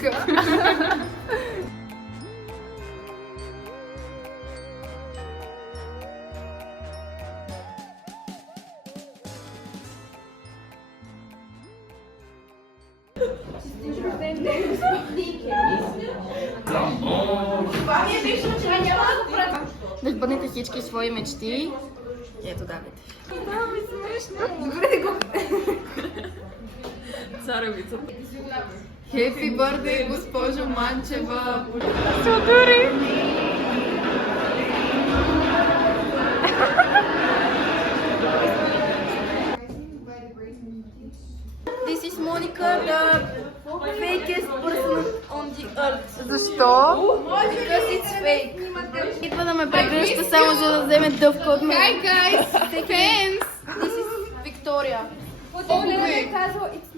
вика. Да сбъднете всички свои мечти. Ето, Давид. Добре го. Царевица. Хепи бърдей, госпожо Манчева. Судори! This is Monica, the fakest person on the earth. Защо? Because it's fake. Идва да ме прегръща само за да вземе дъвка от мен. Hi guys! Fans! This is Victoria.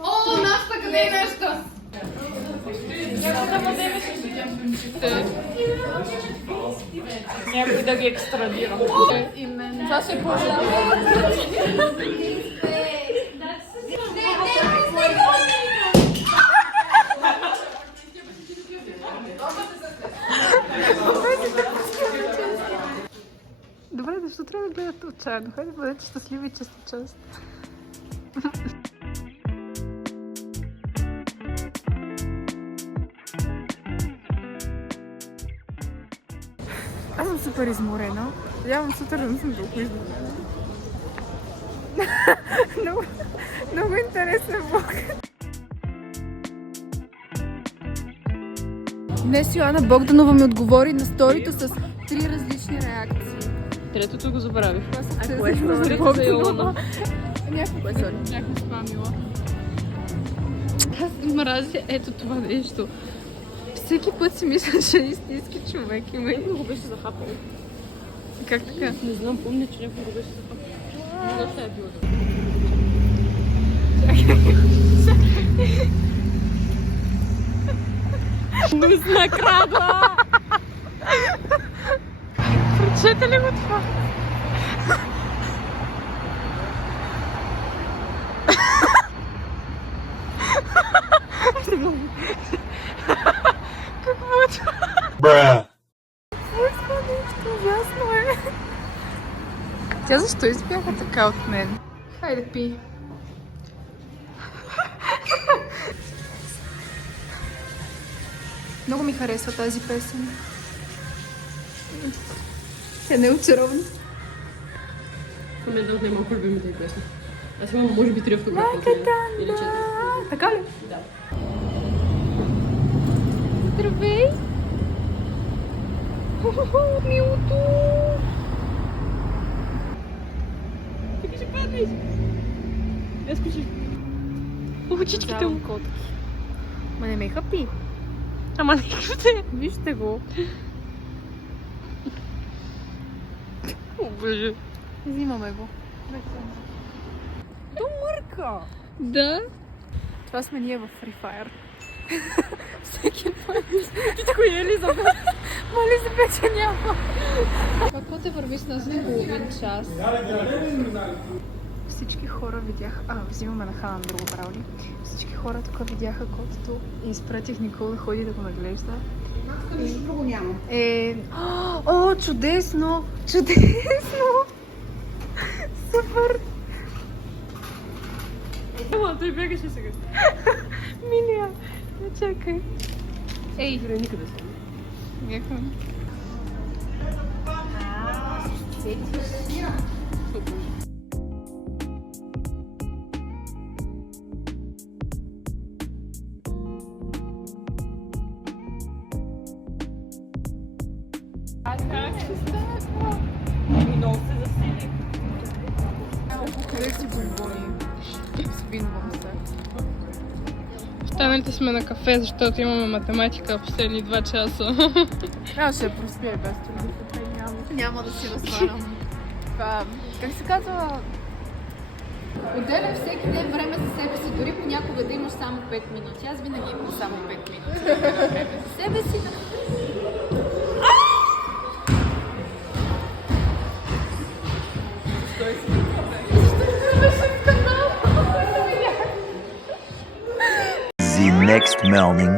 О, нашата къде е нещо? Някой да ги екстрадира. Това ще може. Добре, защо трябва да гледате отчаяно? Хайде, бъдете щастливи и честа част. Аз съм супер изморена. Надявам супер да не съм толкова изморена. Много интересен влог. Днес Йоана Богданова ми отговори на сторито с 3 различни реакции. Третото го забравих. А кое е Богданова? за Йоана? Някакво спамила. Аз мразя ето това нещо. Всеки път си мисля, че е истински човек. Има и го беше захапал. как така? Не знам, помня, че някой го беше захапал. Не се е било да. Гнусна крадла! Прочете ли го това? Какво е това? Bruh. Това нещо ужасно е. Тя защо избяга така от мен? Хайде пи. Много ми харесва тази песен. Тя не е очарована. Това ми е една от най-малко любимите и песни. Аз имам, може би, 3 автографа. Или 4. Така ли? Да. Здравей! Милото! Тук ще паднеш! Я скучи. Очичките му. Котки. Ма не ме хапи. Ама не искате. Вижте го. О, боже. Взимаме го. То мърка! Да? Това сме ние в Free Fire. Всеки път. Ти такой Елизабет. Моли се вече няма. Какво те върви с нас на половин час? Всички хора видяха... взимаме на Хана друго право ли? Всички хора тук видяха котото и изпратих Никол да ходи да го наглежда. Нищо друго няма. О, чудесно! Чудесно! Супер! Ела, той бягаше сега. Милия, не чакай. Ей, не никъде съм. Някакъм. Как ще става? Много се засили. Къде си бомбони? Спинвам се. Останалите сме на кафе, защото имаме математика последни 2 часа. Аз ще проспя и без това. Няма да си разсварям. Това, как се казва? Отделям всеки ден време за себе си, дори понякога да имаш само 5 минути. Аз винаги имам само 5 минути. Време за себе си. The next morning.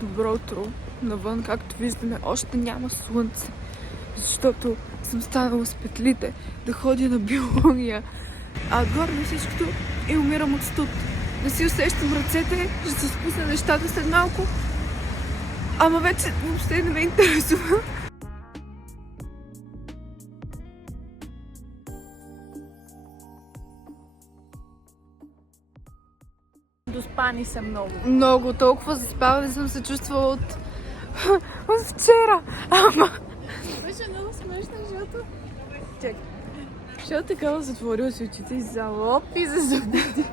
Добро утро. Навън, както виждаме, още няма слънце, защото съм станала с петлите да ходя на биология. А отгоре на всичкото и умирам от студ. Не си усещам ръцете, ще се спусна нещата след малко. Ама вече въобще не ме интересува. Доспани са много. Много, толкова заспаване съм се чувствала от вчера. Ама... Беше много смешно, защото... Чакай. Защото такава затворила си очите и залопи за зубите.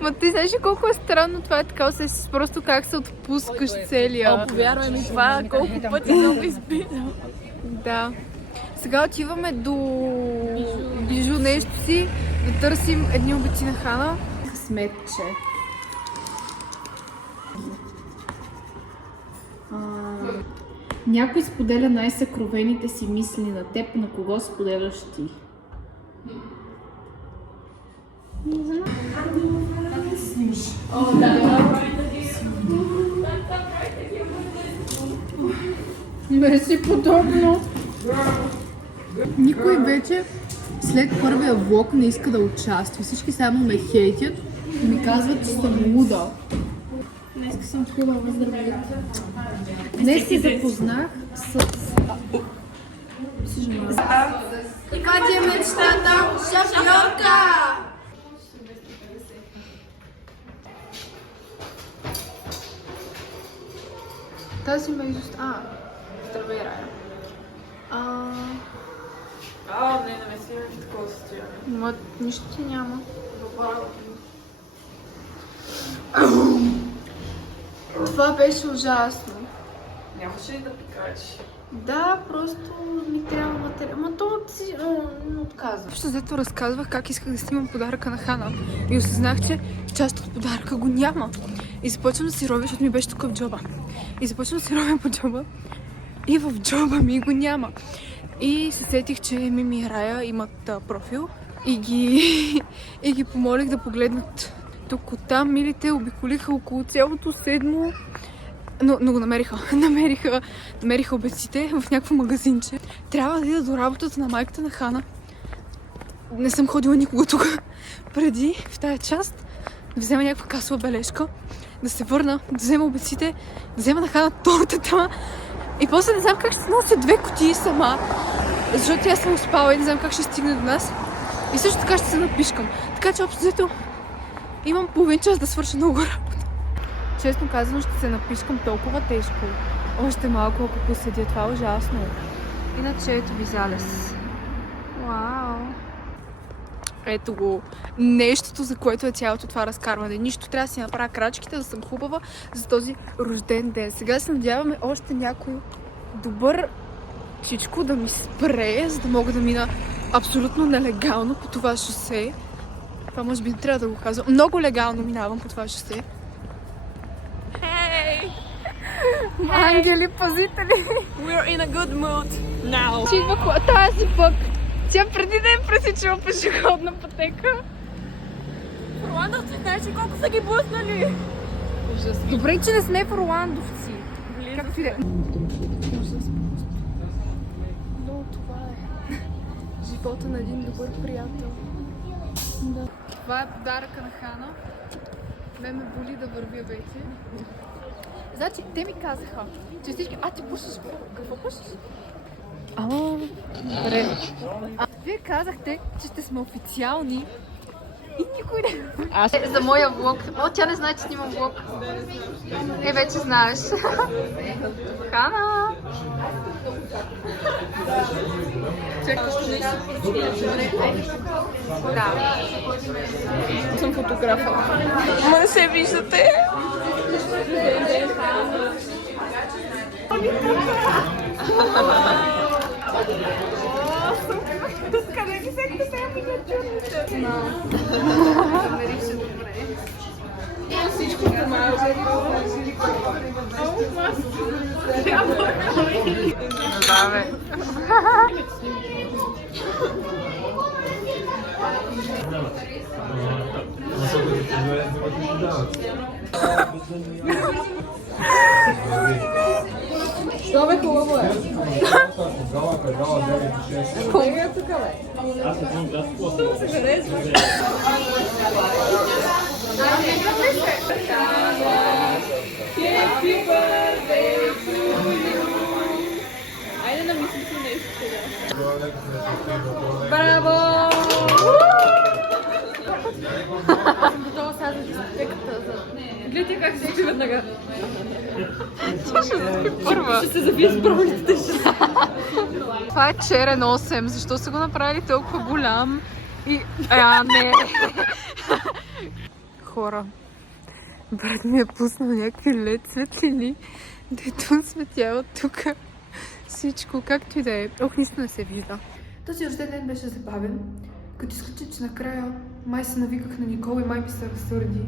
Ма ти знаеш ли колко е странно това е така, просто как се отпускаш целия. Повярвай ми това, колко пъти много изпитам. Да. Сега отиваме до бижу нещо си, да търсим едни обици на Хана. Сметче. Някой споделя най-съкровените си мисли на теб, на кого споделяш ти? Не знам. Мерси подобно. Никой вече след първия влог не иска да участва. Всички само ме хейтят и ми казват, че съм луда. Днес съм хубава, здравейте. Днес се запознах с... И Катя е мечтата шампионка! Тази ме изоставя. Здравей, Рая. Не ме си в такова състояние. Ма, нищо ти няма. Това беше ужасно. Нямаше ли да пикаеш? Да, просто ми трябва материал. Ма то си не отказва. Общо взето разказвах как исках да снимам подаръка на Хана и осъзнах, че част от подаръка го няма. И започвам да си ровя, защото ми беше тук в джоба. И започвам да си ровя по джоба и в джоба ми го няма. И се сетих, че Мими и Рая имат профил и ги помолих да погледнат тук оттам. Милите обиколиха около цялото седмо. Но го намериха обеците в някакво магазинче. Трябва да ида до работата на майката на Хана. Не съм ходила никога тук преди, в тая част, да взема някаква касова бележка, да се върна, да взема обеците, да взема на Хана тортата и после не знам как ще нося 2 кутии сама, защото аз съм успала и не знам как ще стигне до нас. И също така ще се напишкам. Така че общо взето имам половин час да свърша много работа. Честно казвам, ще се напишкам толкова тежко. Още малко, ако поседя. Това е ужасно. Иначе ето ви залез. Вау! Ето го. Нещото, за което е цялото това разкарване. Нищо, трябва да си направя крачките, да съм хубава за този рожден ден. Сега се надяваме още някой добър чичко да ми спре, за да мога да мина абсолютно нелегално по това шосе. Това може би не трябва да го казвам. Много легално минавам по това шосе. Hey! Ангели, пазители! We're in a good mood now. Че идва тази пък. Тя преди да е пресичала пешеходна пътека. Руандовци, знаеш ли колко са ги блъснали? Добре, че не сме в руандовци. Както и да е. Но това е живота на един добър приятел. Да. Това е подаръка на Хана. Ме боли да вървя вече. Значи, те ми казаха, че всички... ти пушиш? Какво пушиш? Добре. Вие казахте, че ще сме официални и никой не... За моя влог. Тя не знае, че снимам влог. Вече знаеш. Хана! Да. Съм фотографа. Ма не се виждате. Къде ги взехте тези миниатюрните? Намерих се добре. Всичко помага. Да, бе. Що ви хубаво е? Айде на мисля нещо сега. Браво! Гледайте как се спи веднага. Първа. Ще се забие с броните. Това е черен 8. Защо са го направили толкова голям? И... не. Хора. Брат ми е пуснал някакви лед светлини, дето светяват тук всичко, както и да е. Ох, нищо не се вижда. Този рожден ден беше забавен, като изключи, че накрая май се навиках на Никола и май ми се разсърди.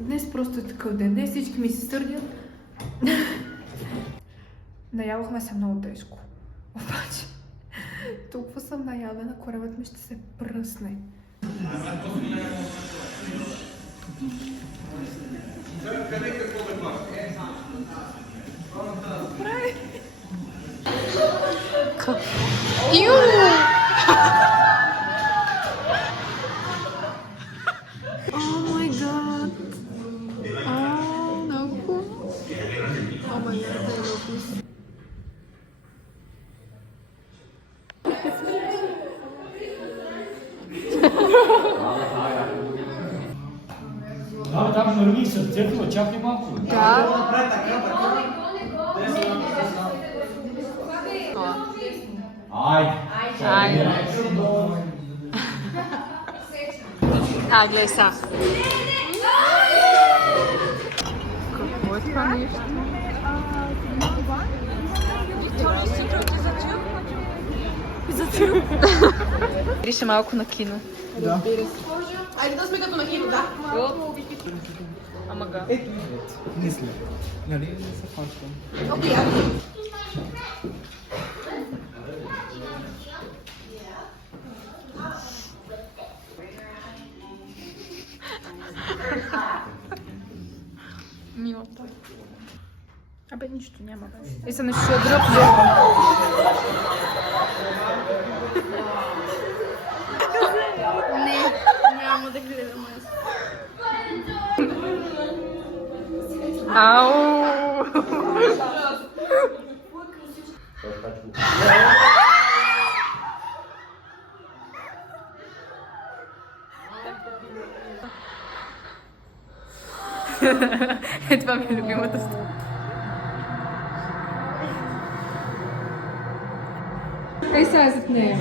Днес просто е такъв ден. Днес всички ми се сърдят. Наядохме се много тежко. Обаче, толкова съм наядена, корабът ми ще се пръсне. Иу! О май гад! Много хубаво! О май гад, да е много. Там върви сърцето, чакай малко. Да. Айде. Гледай са. Какво е това нещо? Ирише малко на кино. Да. Айде да сме като на кино, да. Ама га. Мисля. Нали не се фащам. Окей, айде. Милата. Абе, нищо няма. И се нещо ще дръпне. Не, няма да гледам аз. Ау! Това ми е любимата страна. Ей сега зад нея.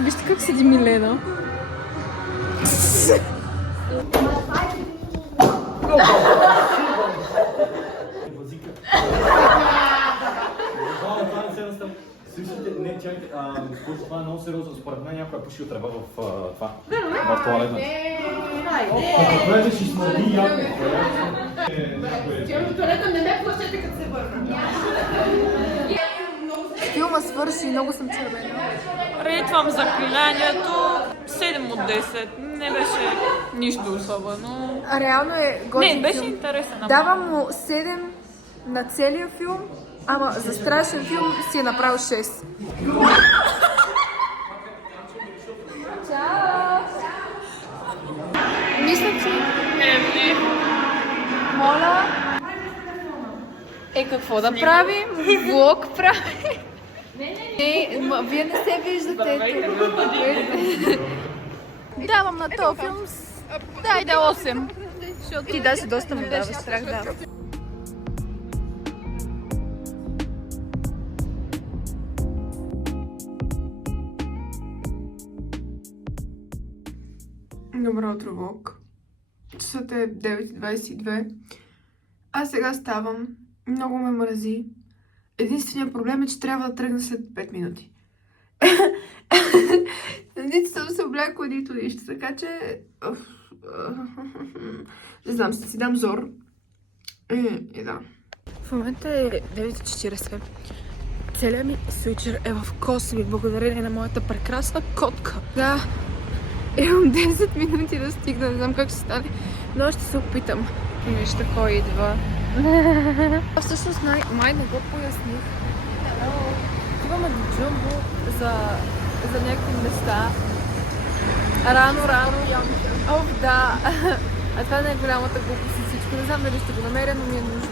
Вижте как седи Милена. Не, чакайте, това е много сериозно. Според мен някой е пушил трева в това. В туалетната. Като влезеш и смърди яко. В туалета не ме плащете като се върна. Филма свърши и много съм червена. Рейтвам заклинанието 7 от 10. Не беше нищо особено. А реално е готин Не, беше филм. интересен. Давам му 7 на целия филм, ама за страшен филм си е направил 6. Чао! Мисля, че... Не. Моля... Какво да правим? Влог правим? Не, вие не се виждате. Давам на този филм... Дайде 8. Защото ти даже доста му даваш страх, да. Добро утро, влог. Часът е 9:22. Аз сега ставам. Много ме мрази. Единственият проблем е, че трябва да тръгна след 5 минути. Нито съм се облякла, нито нищо, така че... Не знам, ще си дам зор. И да. В момента е 9:40. Целият ми свичер е в Косови, благодарение на моята прекрасна котка. Да, имам 10 минути да стигна, не знам как ще стане, но ще се опитам. Нещо кой идва. Всъщност май не го поясних. Отиваме до Джумбо за някакви места. Рано. Оф, да. А това не е голямата глупост и всичко. Не знам дали ще го намеря, но ми е нужно.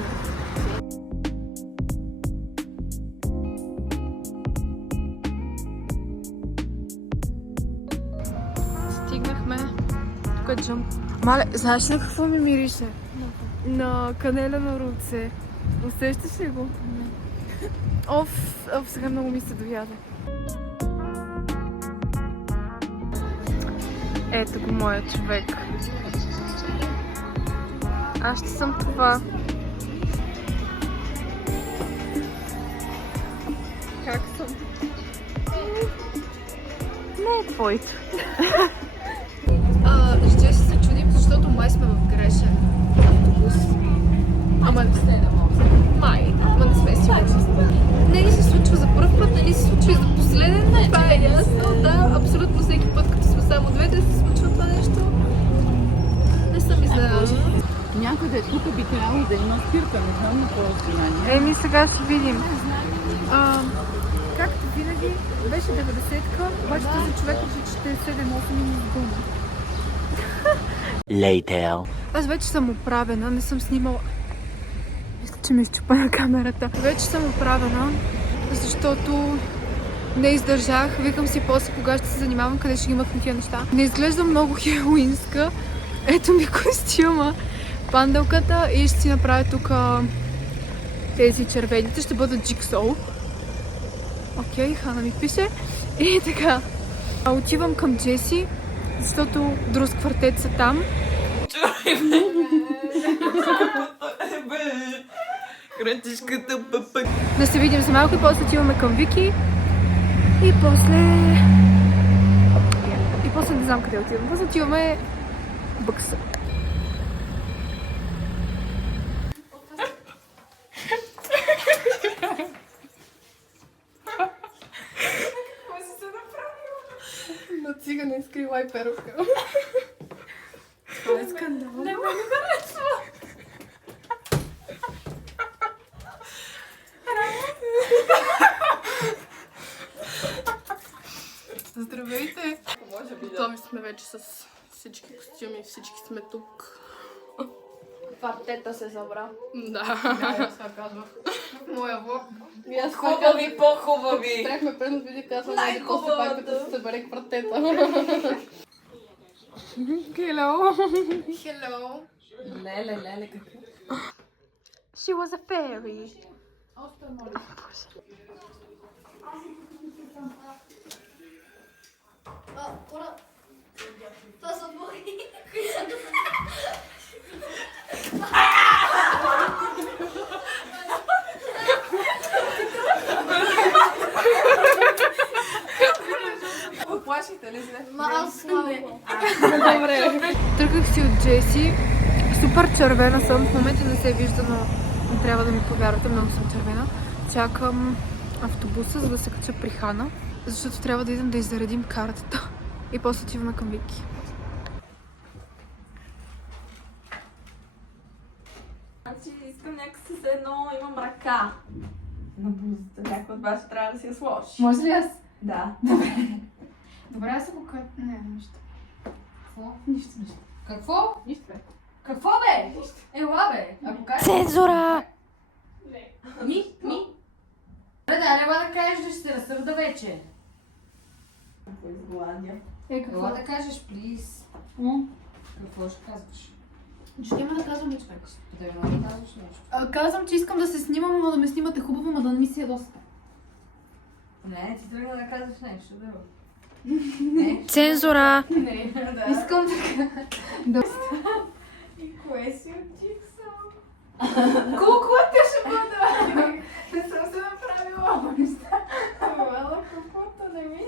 Стигнахме. Тук е Джумбо. Мале, знаеш ли какво ми мирише? На канелено руце. Усещаш ли го? Оф, сега много ми се дояде. Ето го моя човек. Аз ще съм това. Как съм? Не е твоето. Ще се чудим, защото май сме в грешен автобус. Ама не сте да май. Ама не сме сигурни. Не ли се случва за първ път, не ли се случва и за последен? Не, това е ясно. Да, абсолютно всеки път, като сме само двете, се случва това нещо. Не съм изненадана. Някъде тук би трябвало да има спирка, не знам на по-разстояние. Сега ще видим. Както винаги, беше 90-ка, обаче този човек ще 7-8 минути дума. Later. Аз вече съм оправена, не съм снимала. Мисля, че ми изчупа на камерата. Вече съм оправена, защото не издържах. Викам си после кога ще се занимавам, къде ще ги мъкна тия неща. Не изглеждам много хелоуинска. Ето ми костюма, панделката и ще си направя тук тези червените. Ще бъдат джиксоу. Окей, Хана ми пише. И така, отивам към Джеси, защото друг квартет са там. Да се видим за малко и после отиваме към Вики. И после не знам къде отиваме. После отиваме в Бъкса. На цигана изкрила и перовка. Това е скандал. Не ме харесва. Здравейте! Готови сме вече с всички костюми, всички сме тук. Квартета се забра. Да. Това казвах. Моя влог. Хубави, по-хубави! Трябвахме предно видео, казвам, най после пак като се събере квартета. Hello! Hello! Леле, какво? She was a fairy. Това са мои. Оплашите ли се? Аз малко. Тръгнах си от Джеси. Супер червена съм. В момента не се вижда, но не трябва да ми повярвате. Много съм червена. Чакам автобуса, за да се кача при Хана. Защото трябва да идем да иззаредим картата. И после отиваме към Вики. Значи искам някакси с едно, имам ръка на бузата. Някой от вас трябва да си я сложи. Може ли аз? Да. Добре, аз ако не, нищо. Какво? Нищо. Какво? Нищо бе. Какво бе? Ела бе. Ако кажеш... Цензура! Ми. Добре, няма да кажеш да ще се разсърда вече. Какво изгладя? Какво да кажеш, плиз? Какво ще казваш? Ще няма да казвам нищо. Да няма да казваш нещо. Казвам, че искам да се снимам, но да ме снимате хубаво, но да не ми се ядосате. Не, ти тръгна да казваш нещо, да. Цензура! Не, искам да... И кое си от Джиксъл? Колко те ще бъда? Не съм се направила неща. Това каквото не ми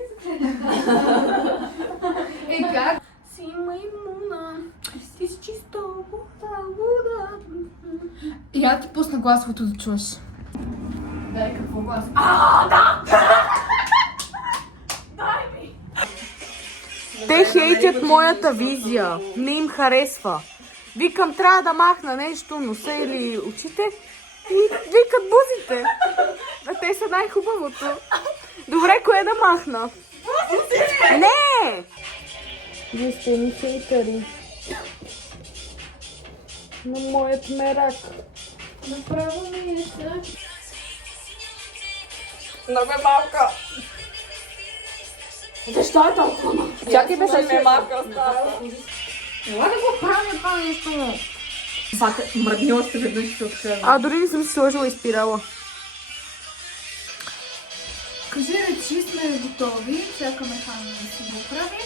Как? Си маймуна, си с чиста вода. Я ти пусна гласовото да чуеш. Дай какво глас? Те хейтят моята визия. Не им харесва. Викам, трябва да махна нещо, носа или очите. И викат бузите. А те са най-хубавото. Добре, кое да махна? Не! Вие сте ми хейтери. На моят мерак. Направо ми е сега. Много е малка. Защо е толкова малко? Чакай бе, сега е малка остава. Ела да го правя това нещо. Мръдни още веднъж ще откажа. А, дори не съм си сложила и спирала. Кажи речи, сме готови. Чакаме Хана да си го прави.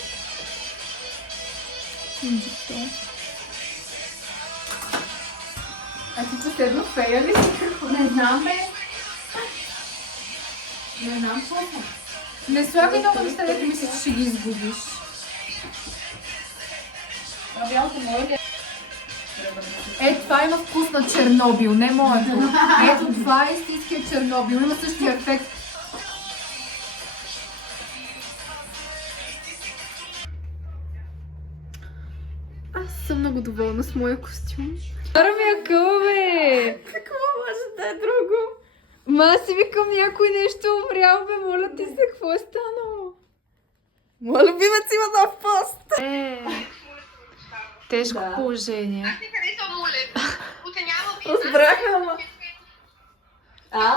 А ти последно фея ли си какво? Не знам, бе. Не знам какво. Не слагай много неща, дето мисля, че ще ги изгубиш. Това бялото мое ли? Това има вкус на Чернобил, не моето. Ето това е истинския Чернобил, има същия ефект. Аз съм много доволна с моя костюм. Ара ми е къл, бе! Какво може да е друго? Ма аз си викам някой нещо умрял, бе, моля ти се, какво е станало? Моя любимец има нов пост. Тежко положение. Разбрахме, ама. А?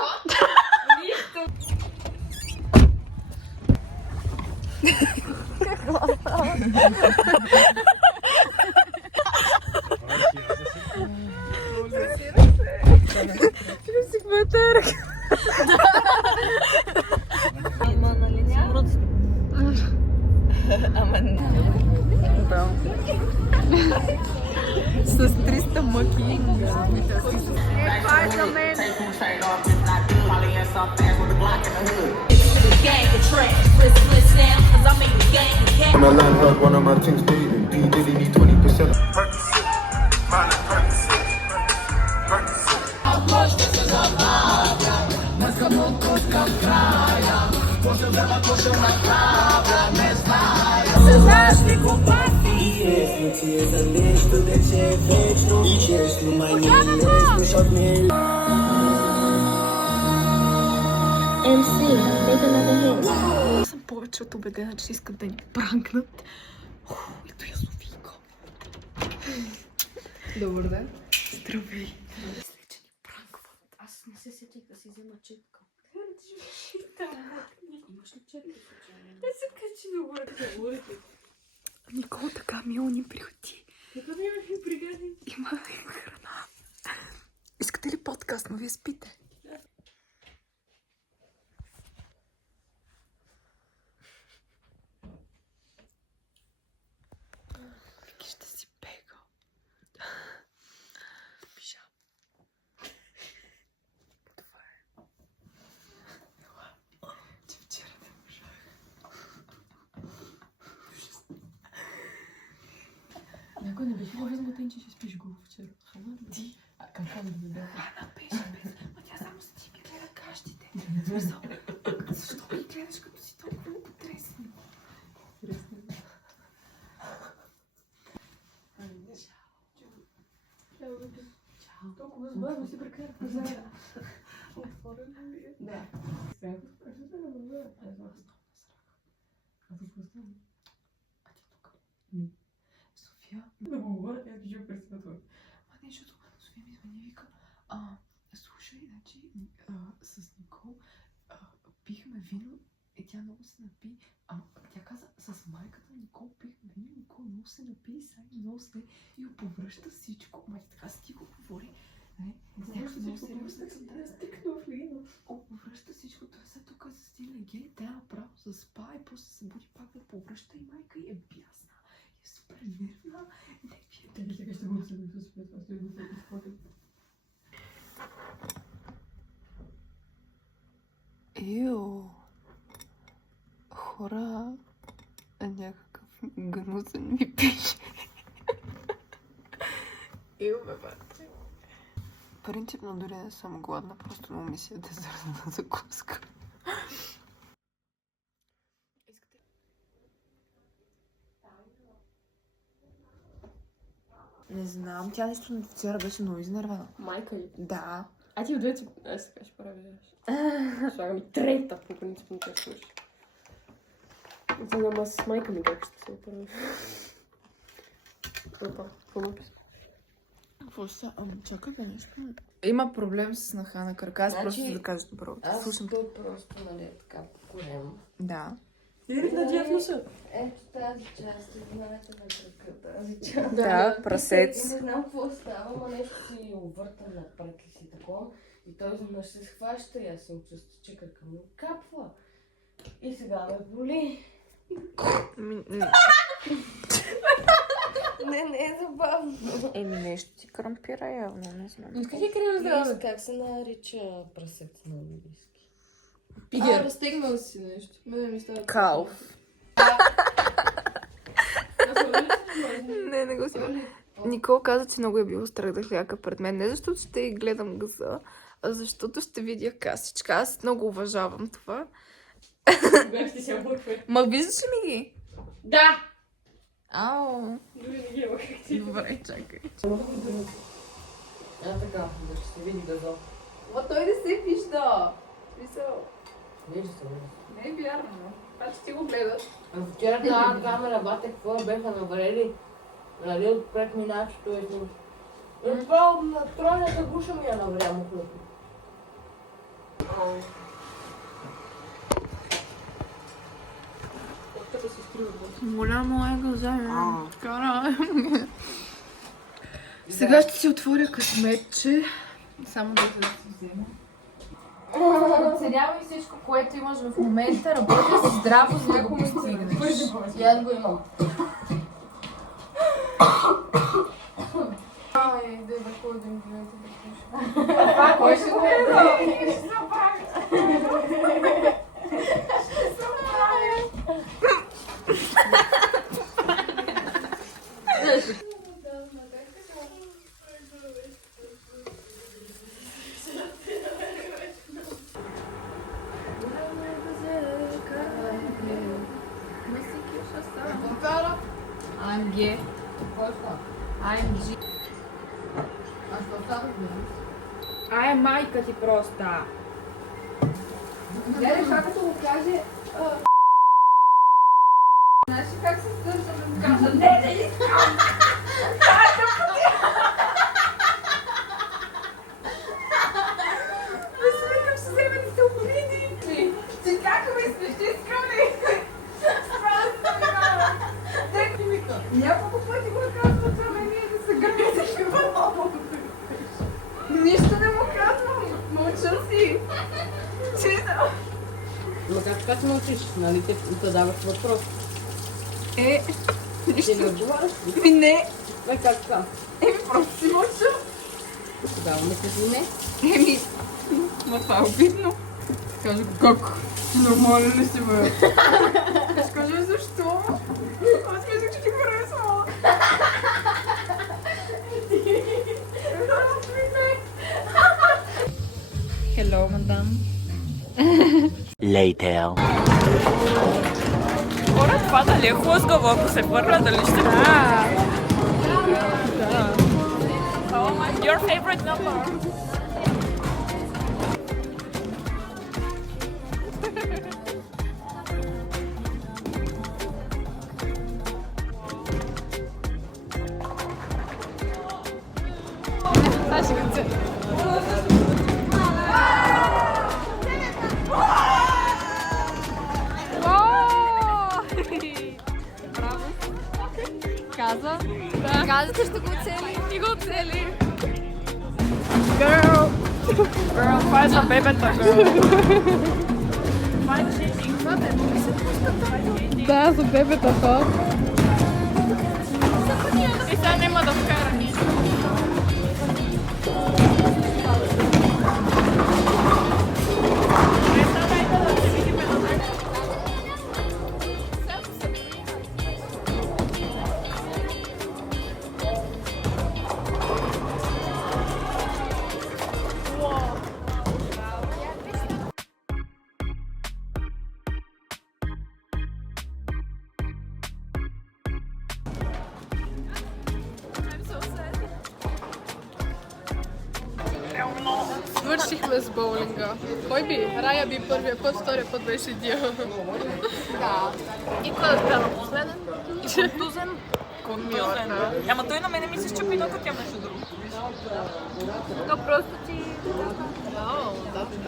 С 300 мъки. Това е за мен. When I land hard, one of my things dating. P. Diddy need 20%. Съм повече от убедена, че искат да ни пранкнат. Ето я Софийко. Добър ден. Здравей. Мисля, че ни пранкват. Аз не се сетих да си взема четка. Имаш ли четка? Не се качи добре, да говорите. Никола така мило ни приходи. Какво ми имаш и пригади? Има храна. Искате ли подкаст, но вие спите? Вики ще си бега. Пижам. Това е. Че вчера не можах. Някой не беше възмутен, че ще спиш го вчера. Хана ти. Каква да не бяха? Ана беше без. Ма тя само седи и ми гледа кащите. Смисъл. Защо ми гледаш като си толкова потресен? Толкова сбърно си прекарахме заедно. Отворено ли е? Да. Сега какво да не бъде? Аз много стана срак. А какво стана? А ти тук? София. Да го говоря, аз бежа през това. Ма нещо, София ми звъни и вика, слушай, значи с Никол пихме вино и тя много се напи. Тя каза, с майката на Никол пихме вино, Никол много се напи и сега много се и оповръща всичко. Ма така си ти го говори. Не, някакво много сериозно съм да стикна в лино. Оповръща всичко, той са тук за стила гей, тя направо заспа и после се събуди пак да повръща и майка и е бясна. И е супер нервна. Чакай, сега ще го обсъдим с Петра, аз ще го обсъдим. Ио, хора, някакъв гнусен ми пише. Ио, бе, бате. Принципно но дори не съм гладна, просто му ми се дезертна закуска. Не знам, тя нещо вчера беше много изнервена. Майка ли? Да. А ти отвече... Аз сега ще правиш. Слагам и трета, по принцип не те слуша. За няма с майка ми как ще се оправиш. Опа, помогаш. Какво са? Чакай да нещо. Има проблем с снаха на кръка. Аз просто за да кажа добро. Слушам. то просто, нали, така покорем. Да. Директ на диагноза. Ето тази част, знаете на кръка, тази част. Да, И прасец. не знам какво става, но нещо си увърта напред и си такова. И той изведнъж се схваща и аз съм чувствам, че кръка му капва. И сега ме боли. Не е забавно. Еми нещо ти крампира явно, не знам. Как е крем здраве? Как се нарича прасец на английски? Пигер. Разтегнала си нещо. Мене ми става. Калф. Не го си. Никол каза, че много е било страх да хляка пред мен. Не защото ще й гледам гъса, а защото ще видя касичка. Аз много уважавам това. Бях ти се обърквай. Ма виждаш ли ми ги? Да! Ау. Дори не ги имах как ти. Добре, чакай. Така, да ще се види газо. Ма той не се вижда. Смисъл. Вижда се, Не е вярно. Това, че ти го гледаш. Вчера тази камера, бате, какво беха наварели? Нали, отпред миначето е снимка. И направо на тройната гуша ми я навря му хлопи. Моля, моя газа. Кара. Сега ще си отворя късметче. Само да се взема. Оценявай всичко, което имаш в момента. Работя си здраво, за да го постигнеш. И аз го имам. Ай, да ходим, да слушам. Кой ще го гледа? Ще се оправи. AMG. AMG. Ай, майка ти проста. Гледай, това като го каже... Знаеш ли как се стържа да кажа? Не искам! Мисля, ще вземе да се обиди. Ти как мислиш? Ти искам ли? Просто ми мама. Няколко пъти го казва, това ме ние да се гърне за много. Нищо не му казвам. Мълча си. Чисто. Но как мълчиш? Нали те задаваш въпрос? Нищо. Ти не отговаряш ли? Ми не. Бе, как така? Просто си мълча. Тогава ме кажи не. Ма това е обидно. Кажа, как? Нормален ли си, бе? Ще кажа, защо? Аз казах, че ти харесва. Hello, мадам. Later. Хора, това дали е хлъзгаво, ако се върна, дали ще да. Your favorite number? Каза, че ще го оцели. И го оцели. Girl, това е за бебета, girl. Да, за бебетата. И сега няма да вкара нищо. с боулинга. Кой би? Рая би първия път, втория път беше Дио. Да. И кой е бяла последен? И контузен. Контузен. Ама той на мене ми се щупи ногът, тя нещо друго. Но просто ти...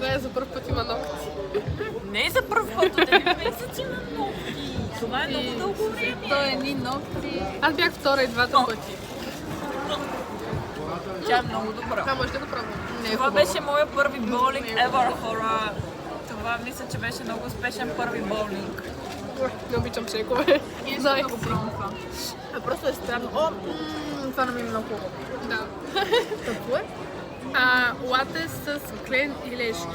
Рая за първ път има ногти. Не за първ път, от един месец има ногти. Това е много дълго време. Той е ни ногти. Аз бях втора и двата пъти. Тя е много добра. Това може да го пробвам. Това беше моя първи боулинг ever, хора. Това мисля, че беше много успешен първи боулинг. Не обичам шейкове. И за да го пробвам това. Просто е странно. О, това не ми е много хубаво. Да. Какво е? Лате с клен и лешки.